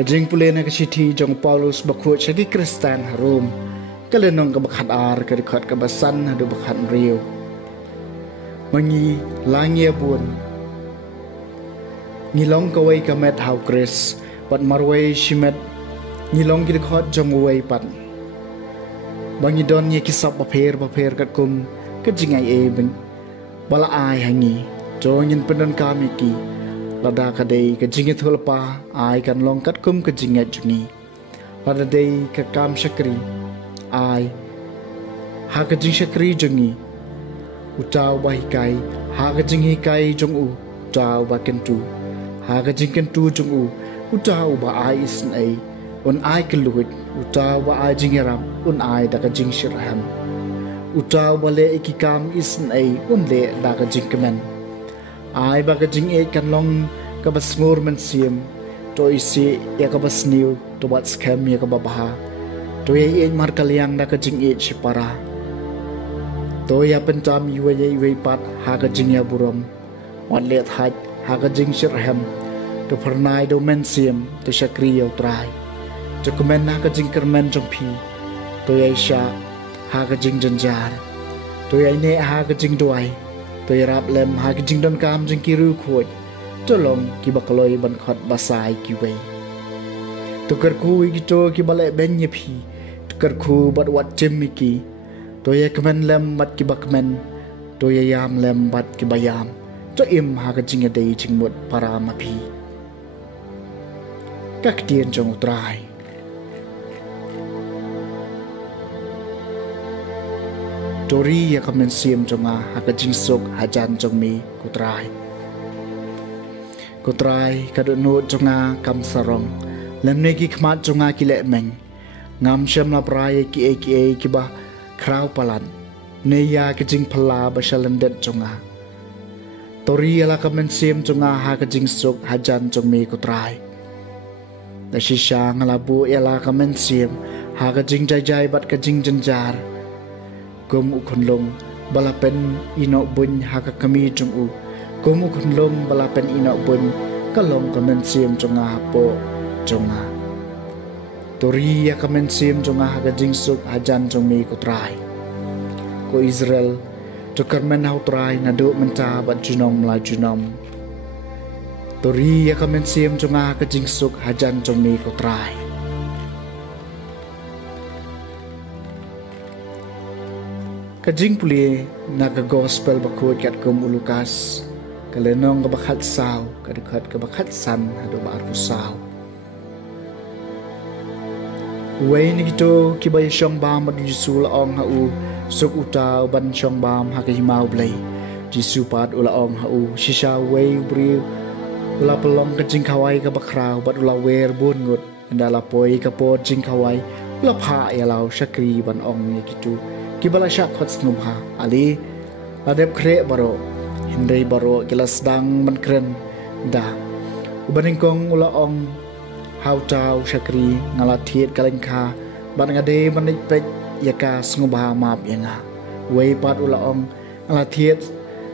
Kajing pulih na kasiti jong Paulus bakut syagi Kristen harum kalenong kabakhat ar kadikhat kabasan hadu bakhat riu mangi langi abun ngilong kawai kamet hau Kris pat marwai shimet ngilong kidikhat jong wai pat bangi don ye kisap bapher kat kum kajing ai beng bala ai hangi jongin penan kami ki lada kadai kajing thulpa ai kan long kat kum kajing juni lada dei ka kam syakri ai ha kajing syakri jungi utau bahikai ha kajing hikai jong u utau ba kentu ha kajing kentu jong u utau ba ai isn ai un ai keluit utau ba ai jingeram un ai da kajing shirham utau ba le ikikam isn ai un le da kajing kemen ai ba kajing e kan long kabas ngur men sim to isi ya kabas niu to bat scam ya kababaha to ye mar kaliang da kajing e chipara to ya pentam yue pat ha kajing ya buram wan let haj ha kajing shirham to pernai do men sim to shakri ya trai to komen na kajing kermen jong pi to ya sha ha kajing janjar to ya ne ha kajing duai to ya rap lem ha kajing don kam jing kiru khoi to long ki bakaloi ban khat basai ki wei to kar khu ki to ki bale ben ye phi to kar khu bat wat jem ki to ya kemen lem bat ki bakmen to ya yam lem bat ki bayam to im ha kajing ya dei jing mut para ma phi các tiên trong trai Tori ya kamen sim jonga hakajing sok hajan jongmi kutrai kadunu jonga kam sarong lemne ki khmat jonga ki le meng ngam shem la prai ki ba krau palan ne ya kajing phala ba shalandet jonga Tori ya kamen sim jonga hakajing sok hajan jongmi kutrai da shisha ngalabu ya la kamen sim hakajing jai bat kajing janjar gom ukhunlong balapen ino bun haka kami jong u gom ukhunlong balapen ino bun kalong kamen sim jonga po jonga Tori ya kamen sim jonga haka jingsuk hajan jongmi kutrai ko Israel to karmen hau trai na do menta bat junom la junom Tori ya kamen sim jonga haka jingsuk hajan jongmi kutrai Kajing puli naga gospel bakut kat kum ulukas kalenong kabakhat saw kadikhat kabakhat san hado baru saw Wei ni kito kibay syong bam at Jisu laong hau suk utaw ban syong bam hakahimau blay Jisu pat ulaong hau shisha wei bri ula pelong kajing kawai kabakraw bat ula wer bun ngut andala poi kapot jing kawai ula pha yalau syakri ban ong ni kitu Kibala syak khot snubha ali ladep kre baro hindai baro kilas dang man kren da ubaning kong ula ong hau tau syakri ngala thiet kalengkha ban ngade ban pek yaka snubha map yanga wei pat ula ong ngala thiet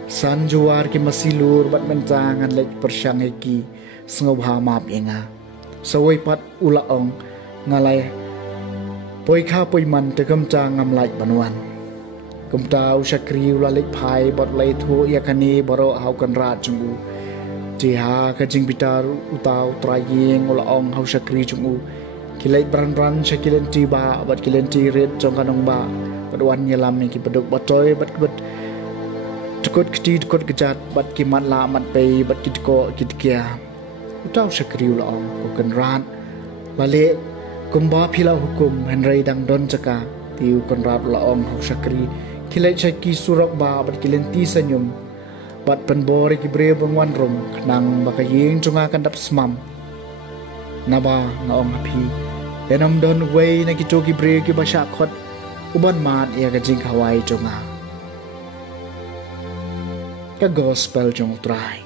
san juar ki masilur bat menta ngan lek persyang ki snubha map yanga so wei pat ula ong ngalai poi kha poi man te kam cha ngam lai banwan kum tau syakri ula lek phai bot lai thu ya kani baro hau kan ra chungu ti ha ka jing bitar utau trayeng ula ong hau syakri chungu kilai bran syakilen ti ba bat kilen ti red jong kanong ba badwan yelam ki beduk batoy bat Tukut keti tukut kejat bat kimat la mat pe bat kitko kitkia. Utau syakriu laong bukan rat. Lale kumba pila hukum Henry dang don caka tiu konrad laong hok syakri kilai syaki surak ba bat kilenti senyum bat penbori kibre bangwan rum nang bakayeng cunga kandap semam. Naba ngaong api enam don way na kito kibre kibasakot uban mat ia kajing kawai cunga. Ka gospel jong try.